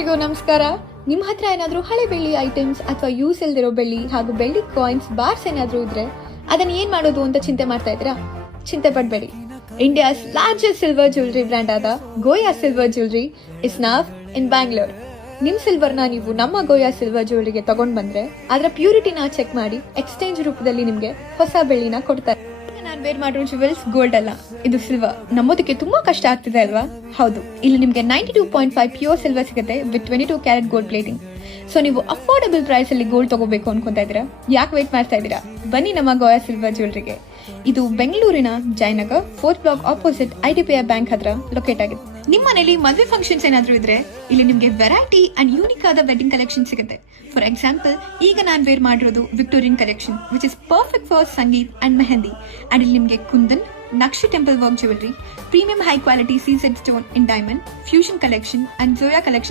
ಎಲ್ರಿಗೂ ನಮಸ್ಕಾರ. ನಿಮ್ಮ ಹತ್ರ ಏನಾದರೂ ಹಳೆ ಬೆಳ್ಳಿ ಐಟಮ್ಸ್ ಅಥವಾ ಯೂಸ್ ಇಲ್ದಿರೋ ಬೆಳ್ಳಿ ಹಾಗೂ ಬೆಳ್ಳಿ ಕಾಯಿನ್ಸ್ ಬಾರ್ಸ್ ಏನಾದರೂ ಇದ್ರೆ ಅದನ್ನ ಏನ್ ಮಾಡೋದು ಅಂತ ಚಿಂತೆ ಮಾಡ್ತಾ ಇದ್ದೀರಾ? ಚಿಂತೆ ಪಡಬೇಡಿ. India's largest silver jewellery brand ಆದ ಗೋಯಾ ಸಿಲ್ವರ್ ಜ್ಯುವೆಲರಿ ಇಸ್ ನಾವ್ ಇನ್ ಬ್ಯಾಂಗ್ಳೂರ್. ನಿಮ್ ಸಿಲ್ವರ್ನ ನೀವು ನಮ್ಮ ಗೋಯಾ ಸಿಲ್ವರ್ ಜ್ಯುವೆಲರಿಗೆ ತಗೊಂಡ್ ಬಂದ್ರೆ ಅದರ ಪ್ಯೂರಿಟಿನ ಚೆಕ್ ಮಾಡಿ ಎಕ್ಸ್ಚೇಂಜ್ ರೂಪದಲ್ಲಿ ನಿಮ್ಗೆ ಹೊಸ ಬೆಳ್ಳಿನ ಕೊಡ್ತಾರೆ. ನಾನು ವೇರ್ ಮಾಡಿರೋ ಜುವೆಲ್ಸ್ ಗೋಲ್ಡ್ ಅಲ್ಲ, ಇದು ಸಿಲ್ವರ್. ನಂಬೋದಕ್ಕೆ ತುಂಬಾ ಕಷ್ಟ ಆಗ್ತಿದೆ ಅಲ್ವಾ? ಹೌದು, ಇಲ್ಲಿ ನಿಮ್ಗೆ 92.5 ಪ್ಯೂರ್ ಸಿಲ್ವರ್ ಸಿಗುತ್ತೆ with 22 carat gold plating. So ನೀವು ಅಫೋರ್ಡಬಲ್ ಪ್ರೈಸ್ ಅಲ್ಲಿ ಗೋಲ್ಡ್ ತಗೋಬೇಕು ಅನ್ಕೊಂತಾ ಇದ್ದೀರಾ? ಯಾಕೆ ವೇಟ್ ಮಾಡ್ತಾ ಇದ್ದೀರಾ? ಬನ್ನಿ ನಮ್ಮ ಗೋಯಾ ಸಿಲ್ವರ್ ಜ್ಯುವೆಲರಿಗೆ. ಇದು ಬೆಂಗಳೂರಿನ Jayanagar 4th block opposite IDBI bank ಹತ್ರ ಲೊಕೇಟ್ ಆಗಿದೆ. ನಿಮ್ಮ ಮನೇಲಿ ಮದುವೆ ಫಂಕ್ಷನ್ಸ್ ಏನಾದ್ರೂ ಇದ್ರೆ ಇಲ್ಲಿ ನಿಮ್ಗೆ ವೆರೈಟಿ ಅಂಡ್ ಯೂನಿಕ್ ಆದ ವೆಡ್ಡಿಂಗ್ ಕಲೆಕ್ಷನ್ ಸಿಗುತ್ತೆ. ಫಾರ್ ಎಕ್ಸಾಂಪಲ್, ಈಗ ನಾನು ವೇರ್ ಮಾಡಿರೋದು Victorian collection which is perfect for Sangeet and mehndi. And ಇಲ್ಲಿ ನಿಮ್ಗೆ kundan, nakshi temple work jewellery, premium high quality seized stone in diamond, fusion collection and Zoya collection